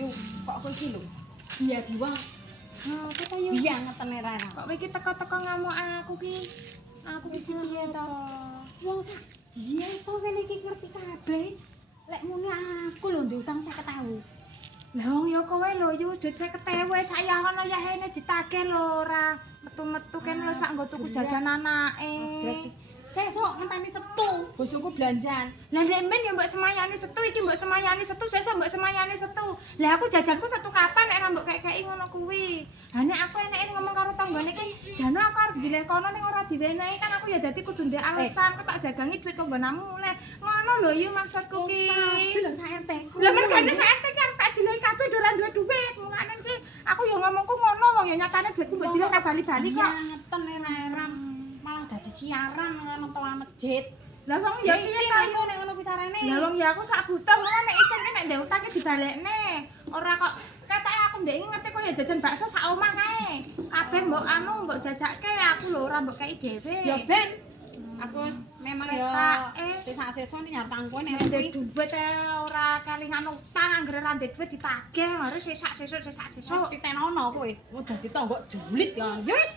Yuk, kok aku iki lho. Iya, Diwa. Oh, kita yuk. Iya ngetene Rara. Kok iki teko-teko ngamuk aku ki. Aku ki piye to? Wong sak iya iso kene iki ngerti kabeh. Lek muni aku lho ndek utang 50.000. Lah wong ya kowe lho yo duit 50.000 sak ya ono yahene ditagih lho ora metu-metu kene lho sak nggo tuku jajan anake. Gratis. Sesuk ngenteni Setu, bojoku belanjan. Lah nek men ya mbok semayani Setu iki mbok semayani Setu sesuk mbok semayani Setu. Lah aku jajanku Setu kapan nek ora mbok kek-keki ngono kuwi. Lah nek aku eneke ngomong karo tanggane ki, "Jano aku arep jileh kono ning ora diwenehi kan aku ya dadi kudu ndek alasan kok tak jagangi duit tanggonamu mulai." Ngono lho iki maksudku ki. Tapi lho sak RT. Lah men gane sak RT kan tak jilehi kabeh ora duwe duit. Mulane ki aku ya ngomongku ngono wong ya nyatane duitku mbok jileh ora bali-bali kok. Ngeten Rara. Malah dadi siaran ngono to masjid. Lah wong ya piye Isin ta aku nek ngono kuwi carane. Lah wong ya aku sak butuh ngono nek isin ki nek ndek utang ki dibalekne. Ora kok ketoke aku ndek iki ngerti kok ya jajan bakso sak omah kae. Kabeh mbok anu mbok jajakke aku lho ora mbok kei dhewe. Ya ben. Aku wis memang ya Ketake. sesa-sesa ning nyartang kowe nek Ndek kuwi. duit ora kelingan utang anggere ora ndek duit ditagih harus sesak sesuk. Wis titenono kowe. Mau dadi tonggo julit ya. Ya wis.